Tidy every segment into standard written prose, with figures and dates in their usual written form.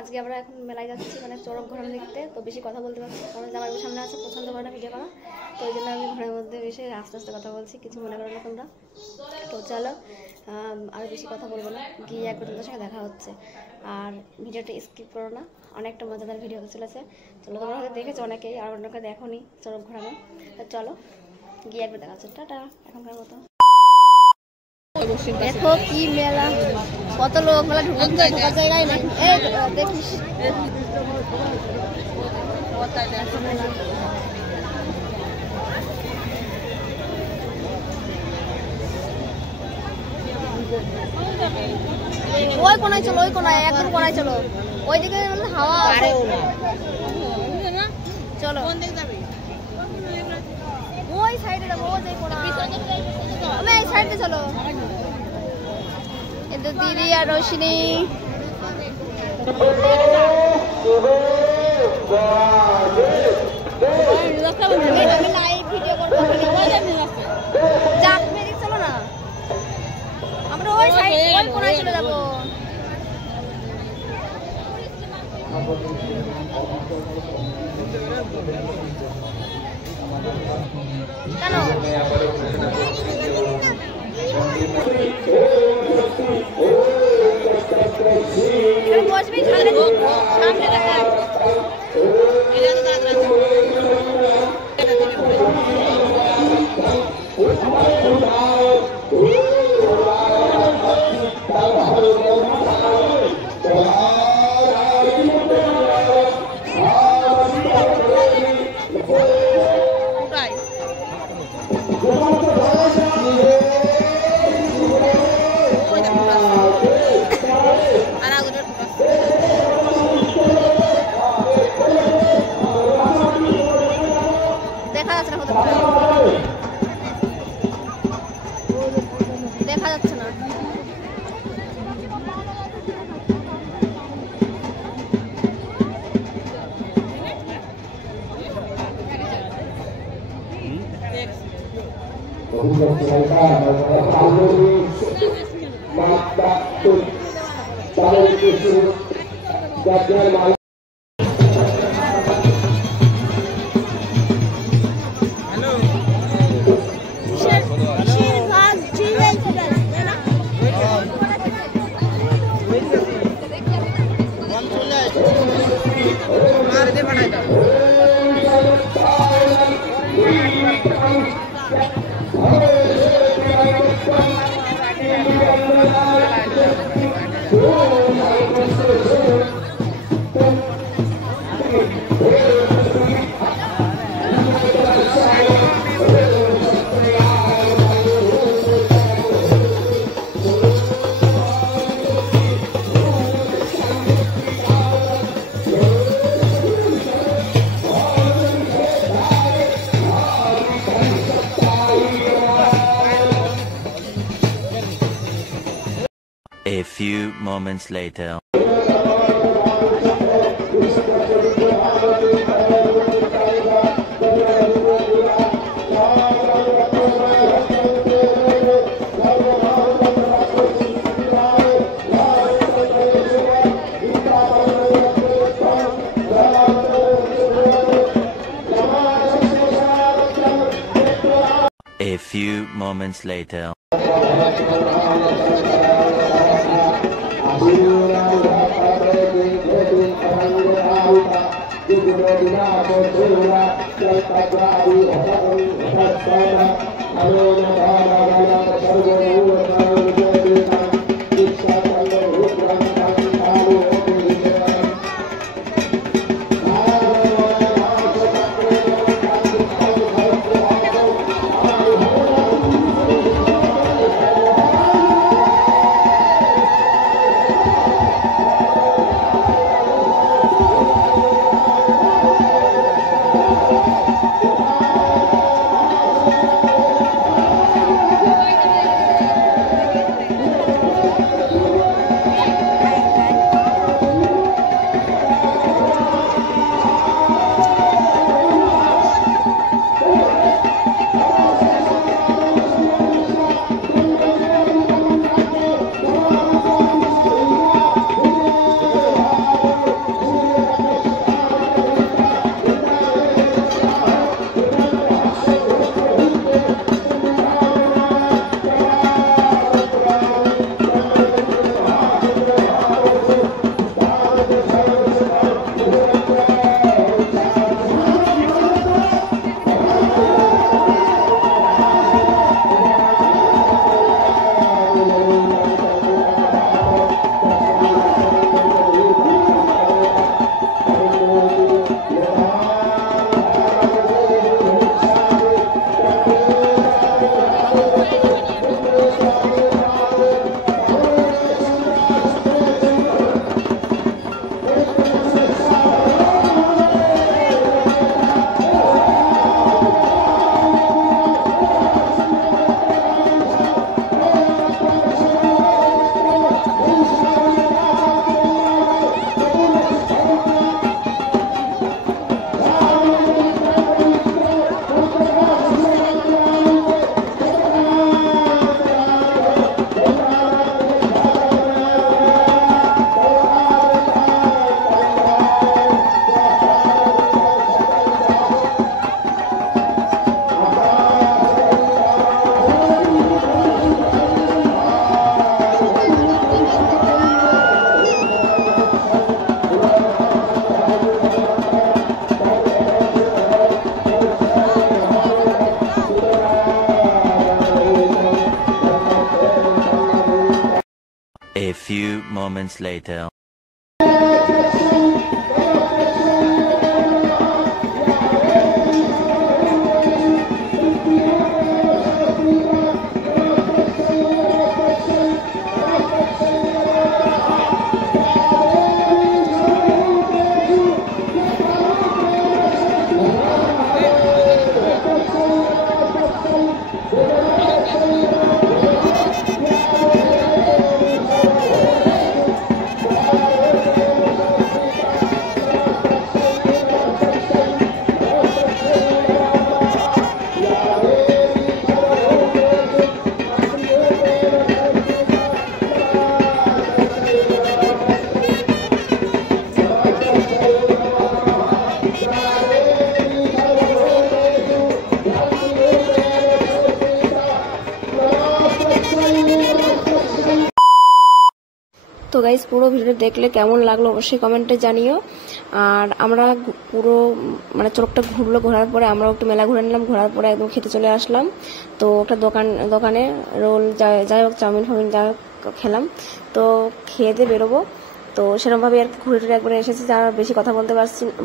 আজকে আমরা এখন মেলায় যাচ্ছি মানে চড়ক ঘোরানো দেখতে। তো বেশি কথা বলতে পারছি কারণ জামাইবাবুর সামনে আছে, পছন্দ করে না ভিডিও করা। তো ওই জন্য আমি ঘরের মধ্যে বেশি আস্তে আস্তে কথা বলছি, কিছু মনে করো না তোমরা। তো চলো আর বেশি কথা বলবো না, গিয়ে একবার তোমাদের সঙ্গে দেখা হচ্ছে। আর ভিডিওটা স্কিপ করো না, অনেকটা মজাদার ভিডিও হতে চলেছে। চলো, তোমরা হয়তো দেখেছো অনেকেই, আর অন্যকে দেখো নি চড়ক ঘোরানো। তো চলো গিয়ে একবার দেখা হচ্ছে। টাটা এখনকার মতো। দেখো কি মেলা, কত লোক, মেলা ঢোকার জায়গায় নেই। দেখিস ওই কোনায় চলো, ওই কোনায় একদম কোনায় চলো, ওইদিকে হাওয়া চলো, ওই সাইডে যাবো, ওই যে কোনা, আমি এই সাইডে চলো। কিন্তু দিদি আর রোশিনী লাইভ ভিডিও করবো, যাক মেরে চলো না, আমরা ওই সাইড ওই কোনায় চলে যাবো। কেন বসবি সামনে সামনে দেখা দেখা যাচ্ছে না। A few moments later. A few moments later. moments later. তো গাইস পুরো ভিডিও দেখলে কেমন লাগলো অবশ্যই কমেন্টে জানিও। আর আমরা পুরো মানে চোরকটা ঘোরার পরে আমরা একটু মেলা ঘুরে নিলাম, ঘোরার পরে একদম খেতে চলে আসলাম। তো একটা দোকানে রোল যাই হোক চাউমিন ফাউমিন যাই হোক খেলাম। তো খেয়ে দিয়ে বেরোবো। তো সেরকমভাবে আর ঘুরে টুরে একবারে এসেছি, যা বেশি কথা বলতে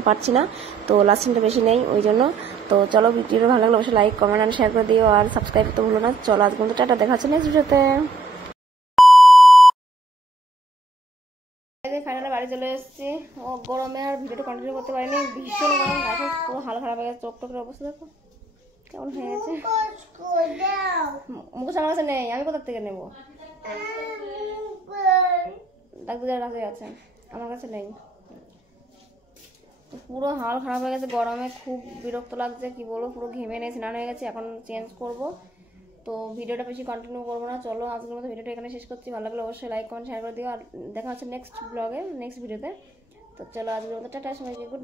পারছি না। তো লাস্ট সিনটা বেশি নেই ওই জন্য। তো চলো ভিডিওটা ভালো লাগলো অবশ্যই লাইক কমেন্ট আর শেয়ার করে দিও, আর সাবস্ক্রাইব করতে ভুলো না। চলো আজ পর্যন্ত টাটা, দেখা হচ্ছে নেক্সট ভিডিওতে। ফাইনালি বাড়ি চলে এসেছি। ও গরমে আর ভিডিওটা কন্টিনিউ করতে পারিনি, ভীষণ গরম। এখন পুরো হাল খারাপ হয়ে গেছে, চোখ টোকের অবস্থা দেখো কেমন হয়ে গেছে। মুখোশ আমার কাছে নেই, আমি কোথা থেকে নেবো? ডাক্তারের কাছে আছে, আমার কাছে নেই। পুরো হাল খারাপ হয়ে গেছে গরমে, খুব বিরক্ত লাগছে কি বলবো। পুরো ঘেমে নিয়ে স্নান হয়ে গেছে, এখন চেঞ্জ করব। তো ভিডিওটা বেশি কন্টিনিউ করবো না, চলো আজকের মতো ভিডিওটা এখানে শেষ করছি। ভালো লাগলে অবশ্যই লাইক কমেন্ট শেয়ার করে দিও, আর দেখা হচ্ছে নেক্সট ব্লগে নেক্সট ভিডিওতে। তো চলো আজকের মতো টাটা, সবাইকে গুড।